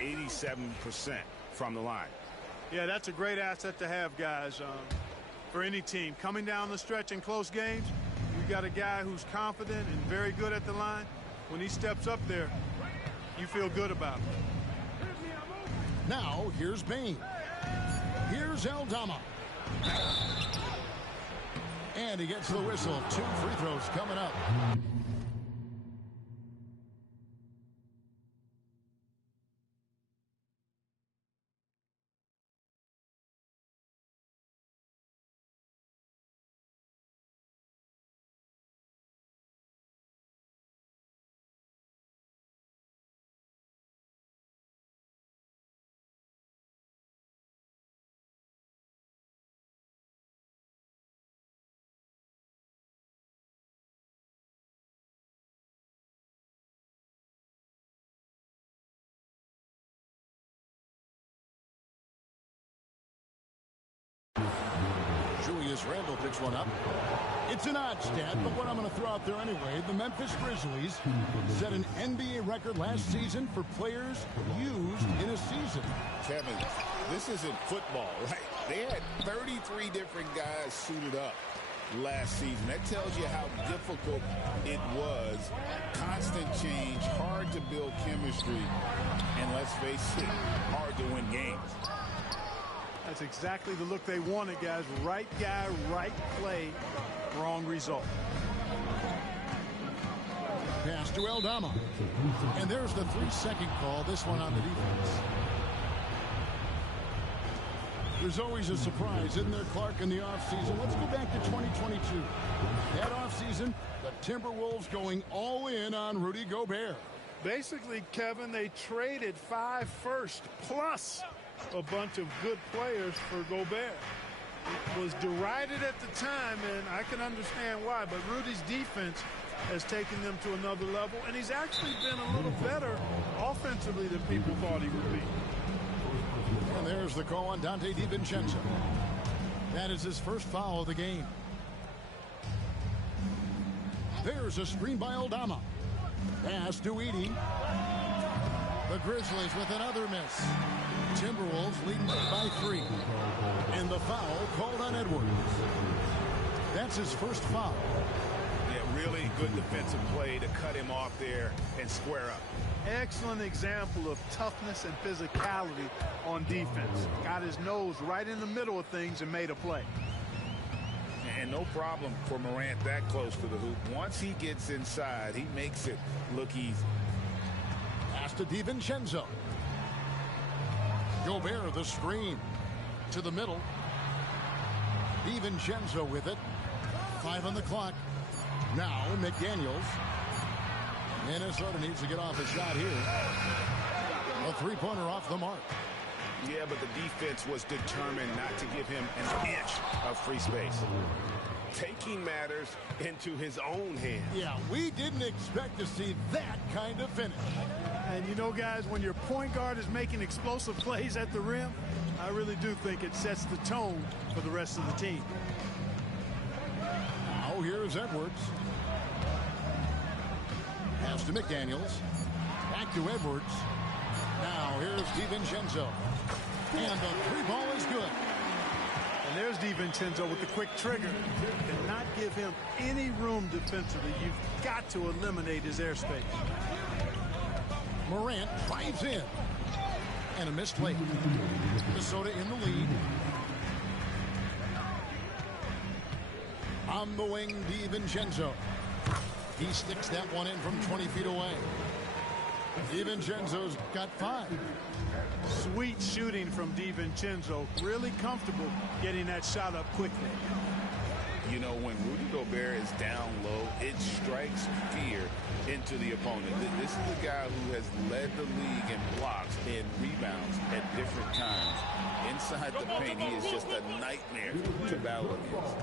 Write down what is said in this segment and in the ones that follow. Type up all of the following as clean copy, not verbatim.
87% from the line. Yeah, that's a great asset to have, guys, for any team. Coming down the stretch in close games, you got a guy who's confident and very good at the line. When he steps up there, you feel good about him. Now, here's Bain. Here's Aldama. And he gets the whistle. 2 free throws coming up. Julius Randle picks one up. It's an odd stat, but what I'm going to throw out there anyway, the Memphis Grizzlies set an NBA record last season for players used in a season. Kevin, this isn't football, right? They had 33 different guys suited up last season. That tells you how difficult it was. Constant change, hard to build chemistry, and let's face it, hard to win games. That's exactly the look they wanted, guys. Right guy, right play, wrong result. Pass to Aldama. And there's the 3-second call, this one on the defense. There's always a surprise, isn't there, Clark, in the offseason? Let's go back to 2022. That offseason, the Timberwolves going all in on Rudy Gobert. Basically, Kevin, they traded 5 firsts plus a bunch of good players for Gobert. It was derided at the time, and I can understand why, but Rudy's defense has taken them to another level, and he's actually been a little better offensively than people thought he would be. And there's the call on Donte DiVincenzo. That is his first foul of the game. There's a screen by Aldama. Pass to Edey. The Grizzlies with another miss. Timberwolves leading by 3. And the foul called on Edwards. That's his first foul. Yeah, really good defensive play to cut him off there and square up. Excellent example of toughness and physicality on defense. Got his nose right in the middle of things and made a play. And no problem for Morant that close to the hoop. Once he gets inside, he makes it look easy. Pass to DiVincenzo. Gobert the screen to the middle. DiVincenzo with it. 5 on the clock. Now McDaniels. Minnesota needs to get off a shot here. A 3-pointer off the mark. Yeah, but the defense was determined not to give him an inch of free space. Taking matters into his own hands. Yeah, we didn't expect to see that kind of finish. And you know, guys, when your point guard is making explosive plays at the rim, I really do think it sets the tone for the rest of the team. Now here's Edwards. Pass to McDaniels. Back to Edwards. Now here's DiVincenzo. And the 3 ball is good. And there's DiVincenzo with the quick trigger. Cannot give him any room defensively. You've got to eliminate his airspace. Morant drives in. And a missed play. Minnesota in the lead. On the wing, DiVincenzo. He sticks that one in from 20 feet away. DiVincenzo's got 5. Sweet shooting from DiVincenzo. Really comfortable getting that shot up quickly. You know, when Rudy Gobert is down low, it strikes fear into the opponent. This is the guy who has led the league in blocks and rebounds at different times. Inside the paint, he is just a nightmare to battle against.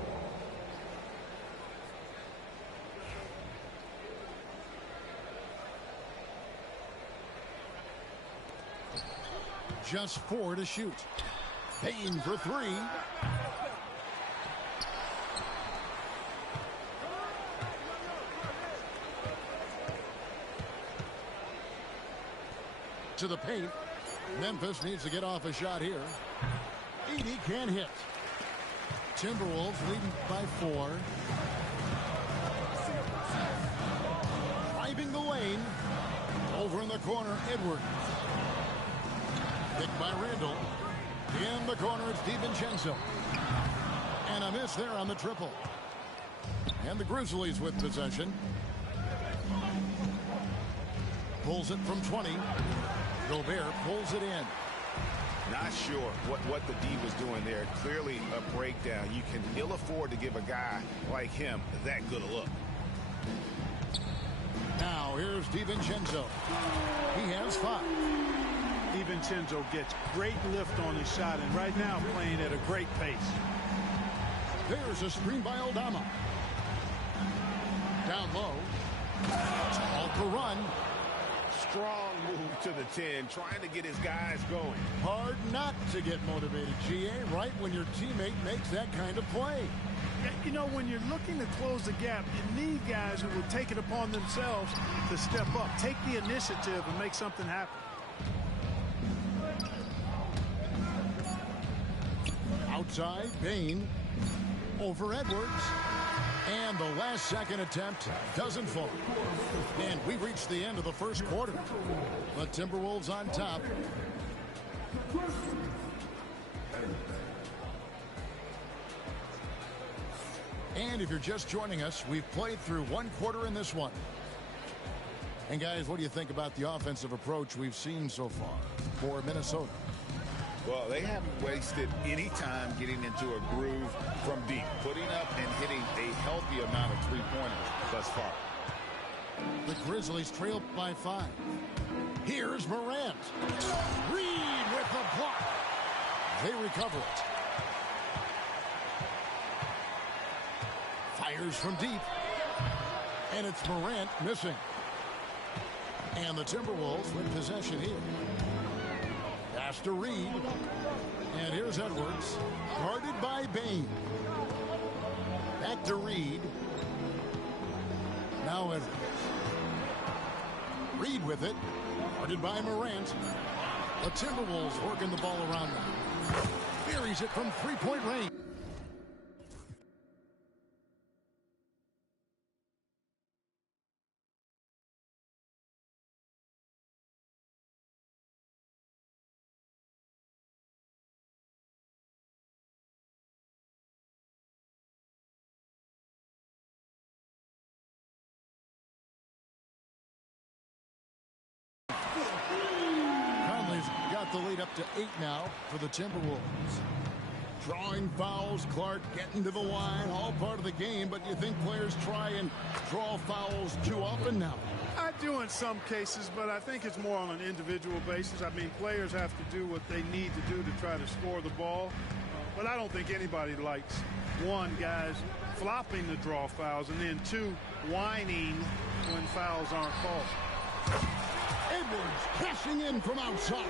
Just 4 to shoot. Payne for 3. To the paint. Memphis needs to get off a shot here. Edey can't hit. Timberwolves leading by 4. Driving the lane. Over in the corner, Edwards. Picked by Randall. In the corner, it's DiVincenzo. And a miss there on the triple. And the Grizzlies with possession. Pulls it from 20. Gobert pulls it in. Not sure what the D was doing there. Clearly a breakdown. You can ill afford to give a guy like him that good a look. Now here's DiVincenzo. He has 5. DiVincenzo gets great lift on his shot, and right now playing at a great pace. There's a screen by Aldama. Down low. Off the run. Strong move to the 10, trying to get his guys going. Hard not to get motivated, GA, right when your teammate makes that kind of play. You know, when you're looking to close the gap, you need guys who will take it upon themselves to step up, take the initiative, and make something happen. Outside, Bane over Edwards. And the last second attempt doesn't fall. And we've reached the end of the first quarter. The Timberwolves on top. And if you're just joining us, we've played through 1 quarter in this one. And guys, what do you think about the offensive approach we've seen so far for Minnesota? Well, they haven't wasted any time getting into a groove from deep, putting up and hitting a healthy amount of three-pointers thus far. The Grizzlies trail by 5. Here's Morant. Reed with the block. They recover it. Fires from deep. And it's Morant missing. And the Timberwolves with possession here. Pass to Reed. And here's Edwards. Guarded by Bane. Back to Reed. Now Edwards. Reed with it. Guarded by Morant. The Timberwolves working the ball around them. Buries it from three-point range. Got the lead up to 8 now for the Timberwolves. Drawing fouls, Clark getting to the line, all part of the game, but you think players try and draw fouls too often now? I do in some cases, but I think it's more on an individual basis. I mean, players have to do what they need to do to try to score the ball, but I don't think anybody likes, 1, guys flopping the draw fouls, and then 2, whining when fouls aren't called. Edwards cashing in from outside.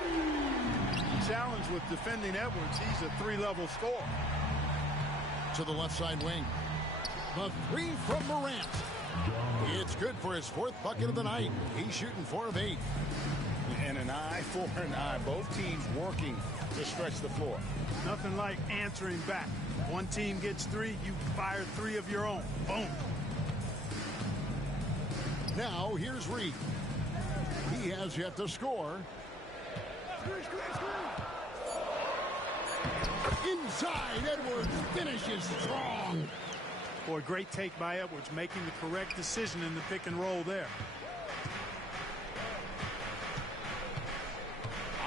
Challenge with defending Edwards. He's a 3-level scorer. To the left side wing. The 3 from Morant. It's good for his 4th bucket of the night. He's shooting 4 of 8. And an eye for an eye. Both teams working to stretch the floor. Nothing like answering back. One team gets 3, you fire 3 of your own. Boom. Now here's Reed. He has yet to score. Inside, Edwards finishes strong. Boy, great take by Edwards, making the correct decision in the pick and roll there.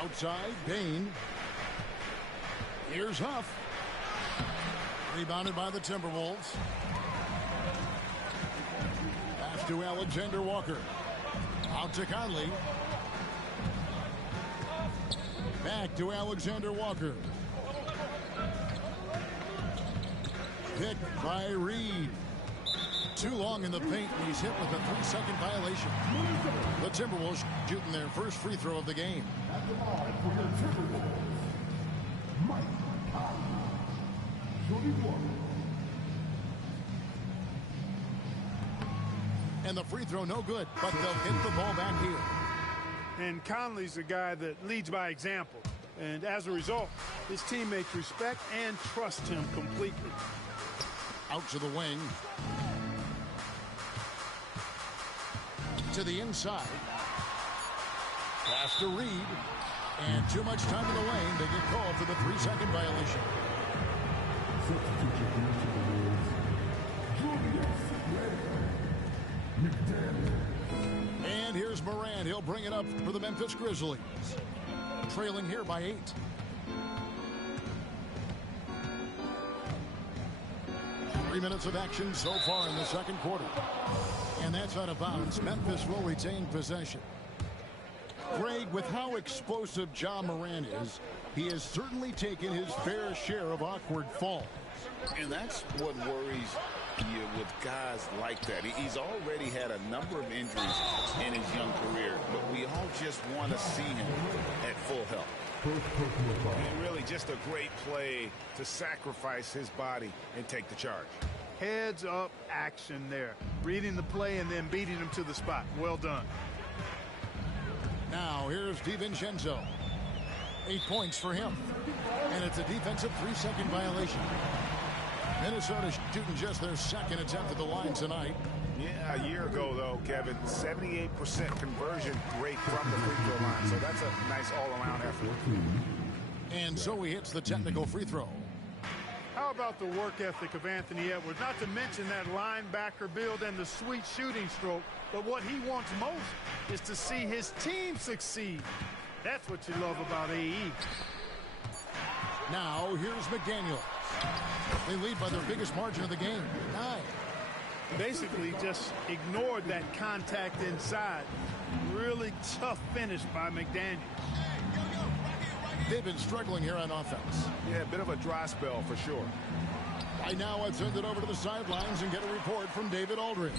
Outside, Bane. Here's Huff. Rebounded by the Timberwolves. Pass to Alexander Walker. Out to Conley. Back to Alexander Walker. Picked by Reed. Too long in the paint, and he's hit with a 3-second violation. The Timberwolves shooting their first free throw of the game. At the line for the Timberwolves, Mike Conley. Shooting 1. And the free throw no good, but they'll hit the ball back here. And Conley's a guy that leads by example. And as a result, his teammates respect and trust him completely. Out to the wing. To the inside. Pass to Reed. And too much time in the lane. They get called for the 3-second violation. And here's Morant. He'll bring it up for the Memphis Grizzlies. Trailing here by 8. Three minutes of action so far in the second quarter. And that's out of bounds. Memphis will retain possession. Greg, with how explosive Ja Morant is, he has certainly taken his fair share of awkward falls. And that's what worries you with guys like that. He's already had a number of injuries in his young career, but we all just want to see him at full health. And really just a great play to sacrifice his body and take the charge. Heads up action there. Reading the play and then beating him to the spot. Well done. Now here's DiVincenzo. 8 points for him. And it's a defensive 3-second violation. Minnesota shooting just their second attempt at the line tonight. Yeah, a year ago, though, Kevin, 78% conversion rate from the free throw line. So that's a nice all-around effort. And so he hits the technical free throw. How about the work ethic of Anthony Edwards? Not to mention that linebacker build and the sweet shooting stroke. But what he wants most is to see his team succeed. That's what you love about AE. Now here's McDaniel. They lead by their biggest margin of the game, 9. Basically just ignored that contact inside. Really tough finish by McDaniel. They've been struggling here on offense. Yeah, a bit of a dry spell for sure. Right now, I've turned it over to the sidelines and get a report from David Aldridge.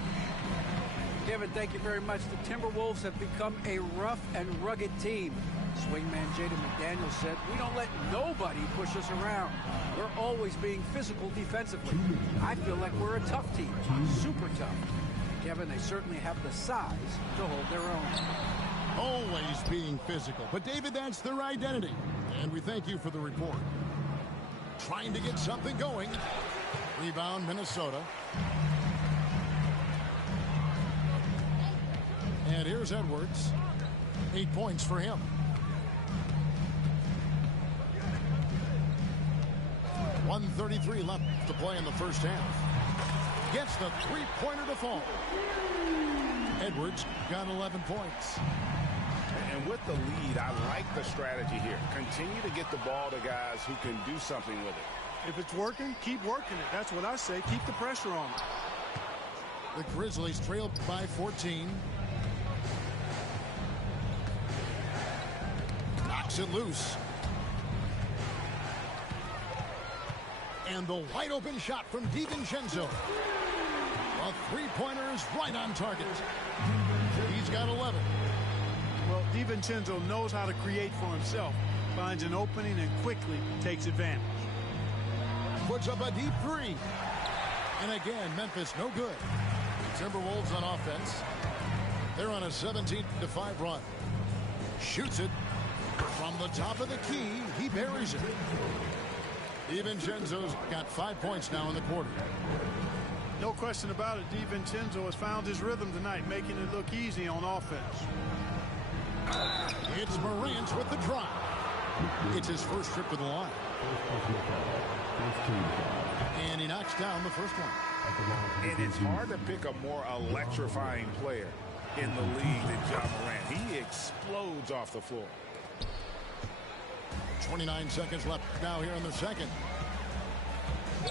Kevin, thank you very much. The Timberwolves have become a rough and rugged team. Swingman Jaden McDaniel said, "We don't let nobody push us around. We're always being physical defensively. I feel like we're a tough team, super tough." Kevin, they certainly have the size to hold their own. Always being physical. But, David, that's their identity. And we thank you for the report. Trying to get something going. Rebound, Minnesota. And here's Edwards. 8 points for him. 1:33 left to play in the first half. Gets the three-pointer to fall. Edwards got 11 points. And with the lead, I like the strategy here. Continue to get the ball to guys who can do something with it. If it's working, keep working it. That's what I say. Keep the pressure on. The Grizzlies trailed by 14. Knocks it loose. And the wide open shot from DiVincenzo. A three-pointer is right on target. He's got 11. Well, DiVincenzo knows how to create for himself. Finds an opening and quickly takes advantage. Puts up a deep three. And again, Memphis no good. Timberwolves on offense. They're on a 17-5 run. Shoots it from the top of the key. He buries it. DiVincenzo's got 5 points now in the quarter. No question about it. DiVincenzo has found his rhythm tonight, making it look easy on offense. It's Morant with the drive. It's his first trip to the line. And he knocks down the first one. And it's hard to pick a more electrifying player in the league than Ja Morant. He explodes off the floor. 29 seconds left now here in the second.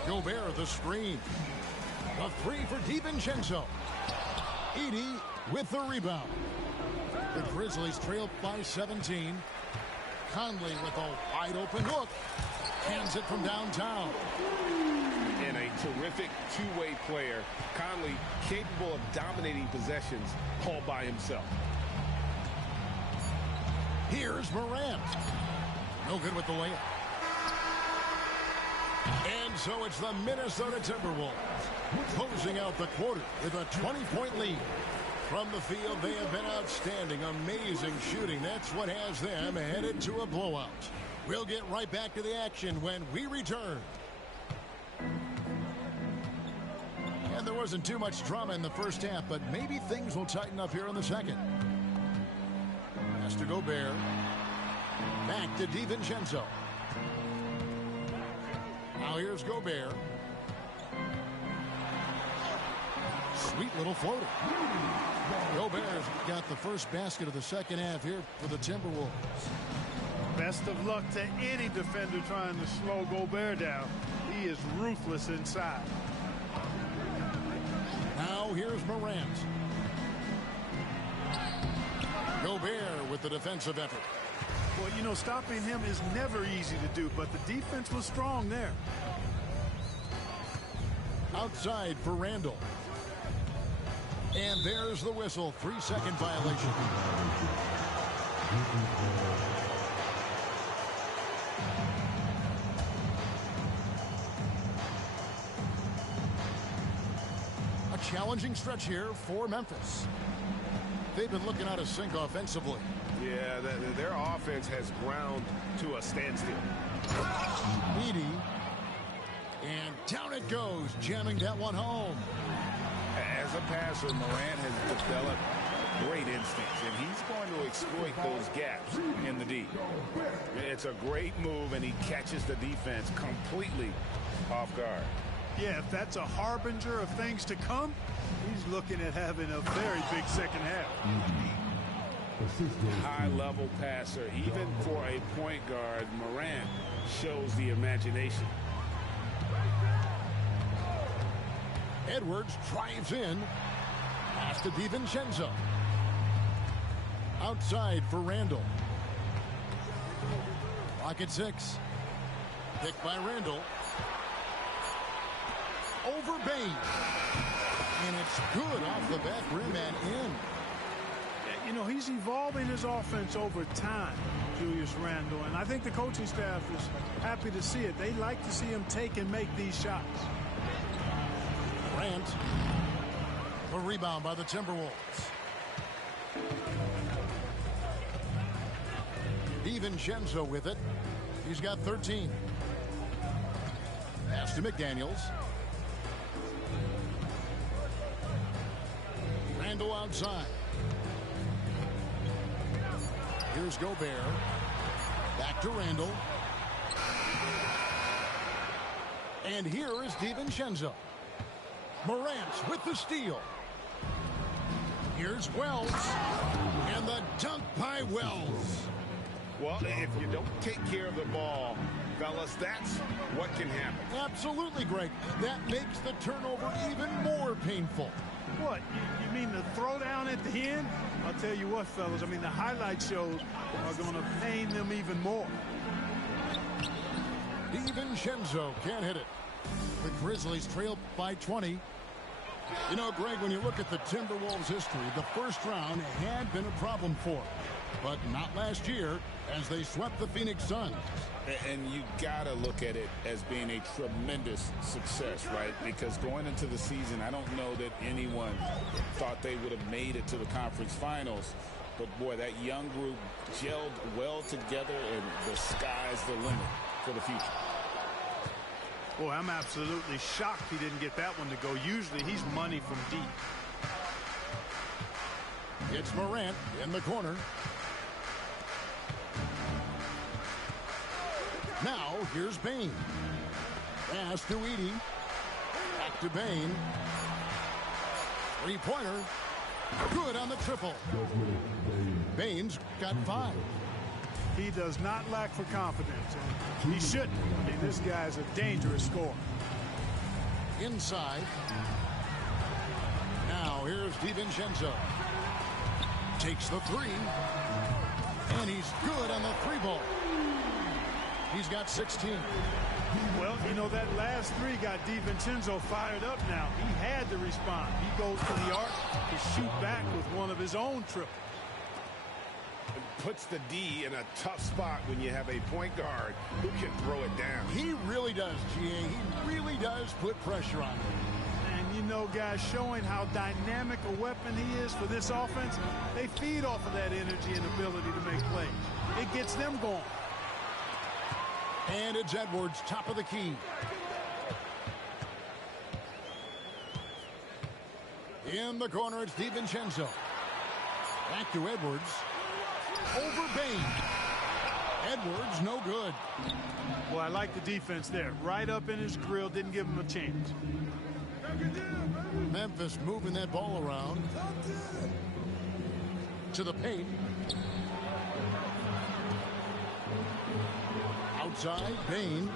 Gobert the screen. A three for DiVincenzo. Edey with the rebound. The Grizzlies trail by 17. Conley with a wide open look. Hands it from downtown. And a terrific two-way player. Conley capable of dominating possessions all by himself. Here's Morant. No good with the layup. And so it's the Minnesota Timberwolves closing out the quarter with a 20-point lead. From the field, they have been outstanding. Amazing shooting. That's what has them headed to a blowout. We'll get right back to the action when we return. And there wasn't too much drama in the first half, but maybe things will tighten up here in the second. Pass to Gobert. Back to DiVincenzo. Now here's Gobert. Sweet little floater. Gobert's got the first basket of the second half here for the Timberwolves. Best of luck to any defender trying to slow Gobert down. He is ruthless inside. Now here's Morant. Gobert with the defensive effort. Well, you know, stopping him is never easy to do, but the defense was strong there. Outside for Randall. And there's the whistle. 3-second violation. A challenging stretch here for Memphis. They've been looking out of sync offensively. Yeah, their offense has ground to a standstill. Edey. And down it goes, jamming that one home. As a passer, Morant has developed great instincts, and he's going to exploit those gaps in the D. It's a great move, and he catches the defense completely off guard. Yeah, if that's a harbinger of things to come, he's looking at having a very big second half. High-level passer, even for a point guard, Morant shows the imagination. Edwards drives in. Pass to DiVincenzo. Outside for Randall. Rocket 6. Picked by Randall. Over Bane. And it's good off the back rim and in. You know, he's evolving his offense over time, Julius Randle, and I think the coaching staff is happy to see it. They like to see him take and make these shots. Grant. The rebound by the Timberwolves. DiVincenzo with it. He's got 13. Pass to McDaniels. Randall outside. Here's Gobert. Back to Randall. And here is DiVincenzo. Morant with the steal. Here's Wells. And the dunk by Wells. Well, if you don't take care of the ball, fellas, that's what can happen. Absolutely, Greg. That makes the turnover even more painful. What, you mean the throwdown at the end? I'll tell you what, fellas, I mean, the highlight shows are going to pain them even more. DiVincenzo can't hit it. The Grizzlies trail by 20. You know, Greg, when you look at the Timberwolves' history, the first round had been a problem for them. But not last year, as they swept the Phoenix Suns. And you got to look at it as being a tremendous success, right? Because going into the season, I don't know that anyone thought they would have made it to the conference finals. But, boy, that young group gelled well together, and the sky's the limit for the future. Boy, I'm absolutely shocked he didn't get that one to go. Usually he's money from deep. It's Morant in the corner. Now, here's Bane. Pass to Edey. Back to Bane. Three-pointer. Good on the triple. Bane's got 5. He does not lack for confidence. And he shouldn't. I mean, this guy's a dangerous scorer. Inside. Now, here's DiVincenzo. Takes the 3. And he's good on the 3-ball. He's got 16. Well, you know, that last 3 got DiVincenzo fired up now. He had to respond. He goes to the arc to shoot back with one of his own triples. It puts the D in a tough spot when you have a point guard who can throw it down. He really does, GA. He really does put pressure on him. And And you know, guys, showing how dynamic a weapon he is for this offense, they feed off of that energy and ability to make plays. It gets them going. And it's Edwards, top of the key. In the corner, it's DiVincenzo. Back to Edwards. Over Bain. Edwards, no good. Well, I like the defense there. Right up in his grill, didn't give him a chance. Memphis moving that ball around. To the paint. Outside, Bain.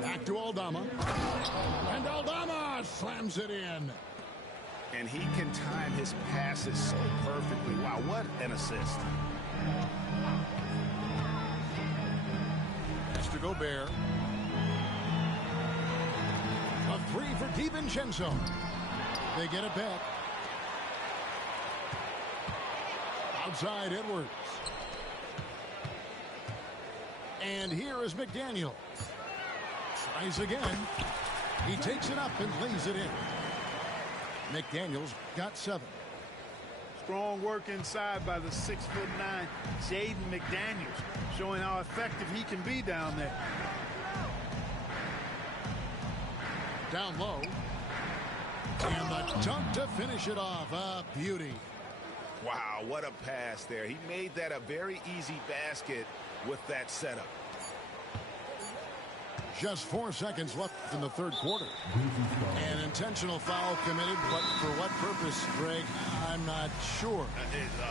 Back to Aldama. And Aldama slams it in. And he can time his passes so perfectly. Wow, what an assist. Pass to Gobert. A three for DiVincenzo. They get it back. Outside, Edwards. And here is McDaniel. Tries again. He takes it up and lays it in. McDaniel's got 7. Strong work inside by the 6'9" Jaden McDaniels, showing how effective he can be down there. Down low. And the dunk to finish it off. A beauty. Wow, what a pass there. He made that a very easy basket with that setup. Just 4 seconds left in the third quarter. An intentional foul committed, but for what purpose, Greg? I'm not sure.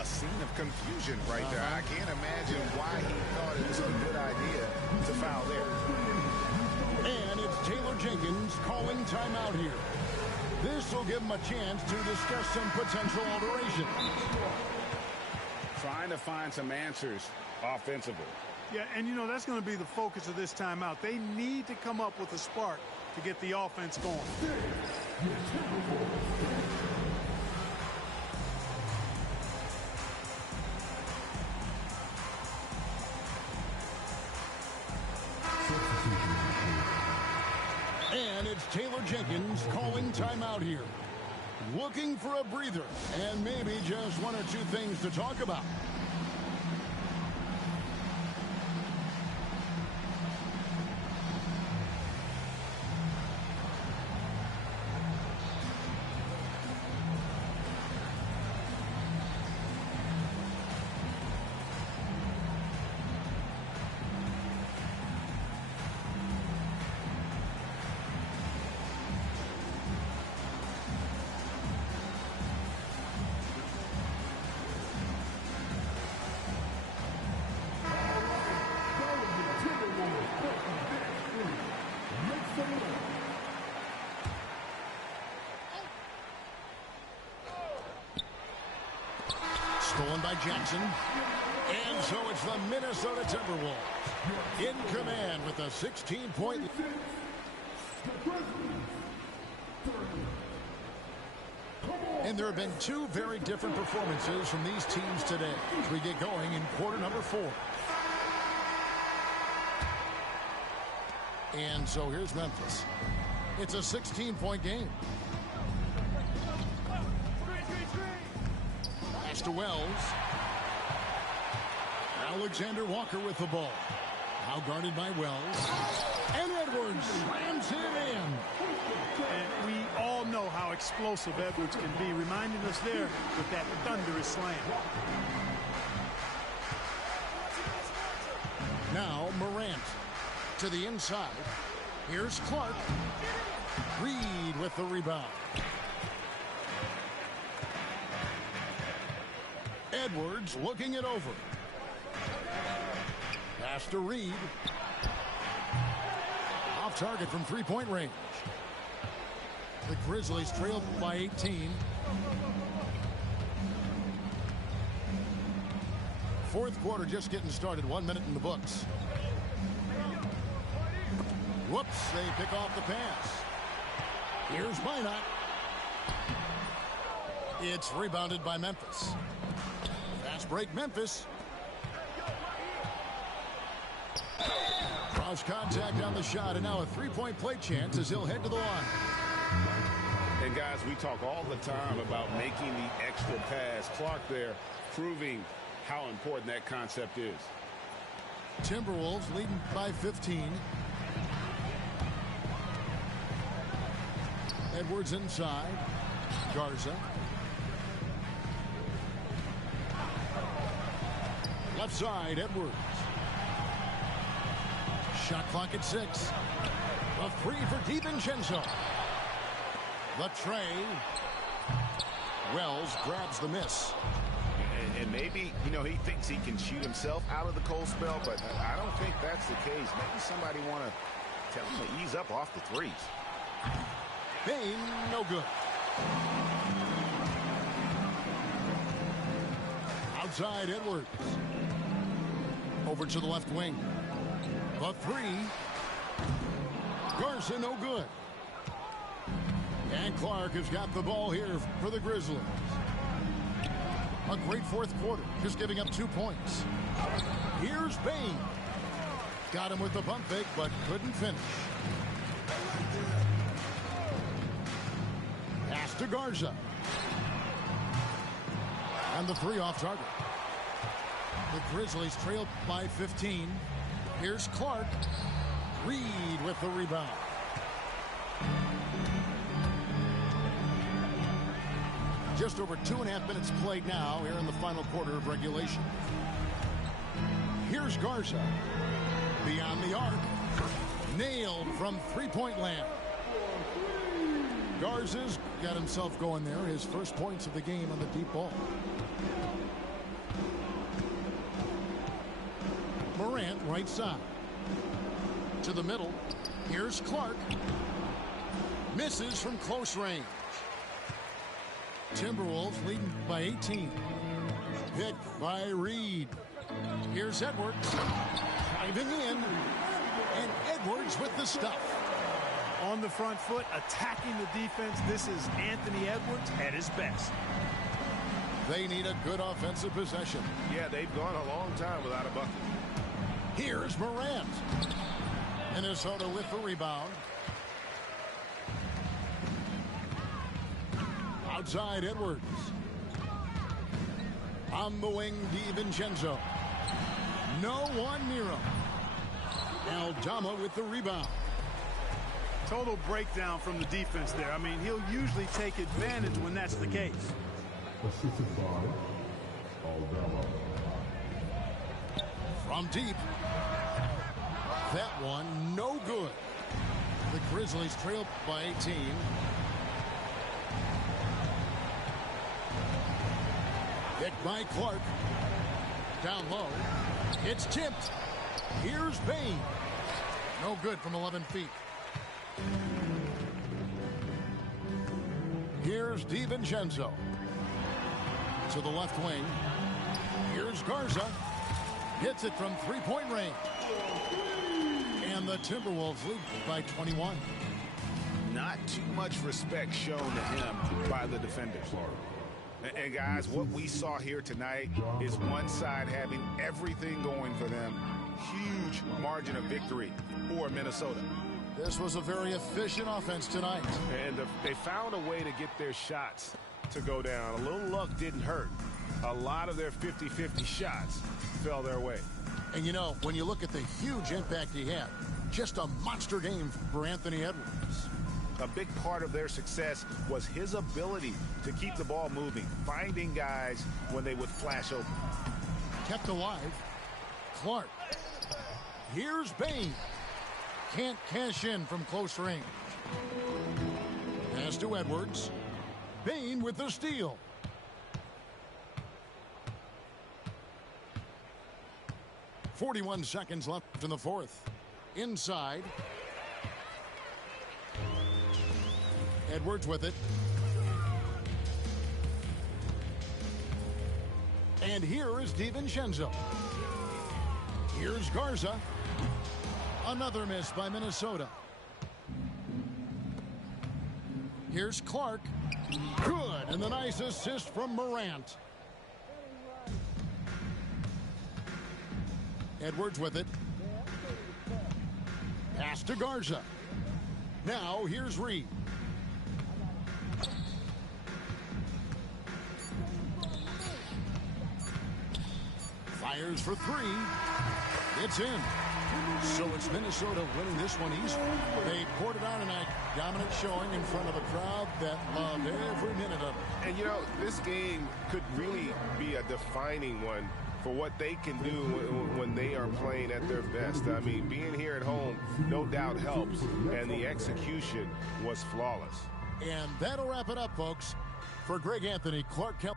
A scene of confusion right there. I can't imagine why he thought it was a good idea to foul there. And it's Taylor Jenkins calling timeout here. This will give him a chance to discuss some potential alterations. Trying to find some answers offensively. Yeah, and you know, that's going to be the focus of this timeout. They need to come up with a spark to get the offense going. And it's Taylor Jenkins calling timeout here. Looking for a breather and maybe just 1 or 2 things to talk about. Stolen by Jackson. And so it's the Minnesota Timberwolves in command with a 16-point. And there have been 2 very different performances from these teams today as we get going in quarter number 4. And so here's Memphis. It's a 16-point game. Pass to Wells. Alexander Walker with the ball. Now guarded by Wells. And Edwards slams it in. And we all know how explosive Edwards can be, reminding us there with that thunderous slam. Now Morant to the inside. Here's Clark. Reed with the rebound. Edwards looking it over. Pass to Reed. Off target from three-point range. The Grizzlies trail by 18. Fourth quarter just getting started. 1 minute in the books. Whoops, they pick off the pass. Here's Minot. It's rebounded by Memphis. Fast break, Memphis. Cross contact on the shot, and now a three-point play chance as he'll head to the line. And guys, we talk all the time about making the extra pass. Clark there proving how important that concept is. Timberwolves leading by 15. Edwards inside. Garza. Left side, Edwards. Shot clock at 6. A three for DiVincenzo. The tray. Wells grabs the miss. And maybe, you know, he thinks he can shoot himself out of the cold spell, but I don't think that's the case. Maybe somebody want to tell him to ease up off the threes. Bane, no good. Outside, Edwards. Over to the left wing. The three. Garza, no good. And Clark has got the ball here for the Grizzlies. A great fourth quarter, just giving up 2 points. Here's Bane. Got him with the pump fake, but couldn't finish. Pass to Garza. And the three off target. The Grizzlies trail by 15. Here's Clark. Reed with the rebound. Just over 2.5 minutes played now here in the final quarter of regulation. Here's Garza. Beyond the arc. Nailed from three-point land. Garza's got himself going there. His first points of the game on the deep ball. Morant right side. To the middle. Here's Clark. Misses from close range. Timberwolves leading by 18. Hit by Reed. Here's Edwards. Driving in. And Edwards with the stuff. On the front foot, attacking the defense. This is Anthony Edwards at his best. They need a good offensive possession. Yeah, they've gone a long time without a bucket. Here's Morant. Minnesota with the rebound. Outside Edwards. On the wing, DiVincenzo. No one near him. Aldama with the rebound. Total breakdown from the defense there. I mean, he'll usually take advantage when that's the case. Assisted by Aldama. From deep. That one, no good. The Grizzlies trail by 18. Hit by Clark. Down low. It's tipped. Here's Bane. No good from 11 feet. Here's DiVincenzo. To the left wing. Here's Garza. Hits it from three-point range. And the Timberwolves lead by 21. Not too much respect shown to him by the defenders. And guys, what we saw here tonight is one side having everything going for them. Huge margin of victory for Minnesota. This was a very efficient offense tonight. And they found a way to get their shots to go down. A little luck didn't hurt. A lot of their 50-50 shots fell their way. And you know, when you look at the huge impact he had, just a monster game for Anthony Edwards. A big part of their success was his ability to keep the ball moving, finding guys when they would flash open. Kept alive. Clark. Here's Bane. Can't cash in from close range. Pass to Edwards. Bane with the steal. .41 seconds left in the fourth. Inside. Edwards with it. And here is DiVincenzo. Here's Garza. Another miss by Minnesota. Here's Clark. Good. And the nice assist from Morant. Edwards with it. Pass to Garza. Now here's Reed. Fires for three. It's in. So it's Minnesota winning this one easily. They poured it on tonight. Dominant showing in front of a crowd that loved every minute of it. And, you know, this game could really be a defining one for what they can do when they are playing at their best. I mean, being here at home no doubt helps, and the execution was flawless. And that'll wrap it up, folks. For Greg Anthony, Clark Kelly.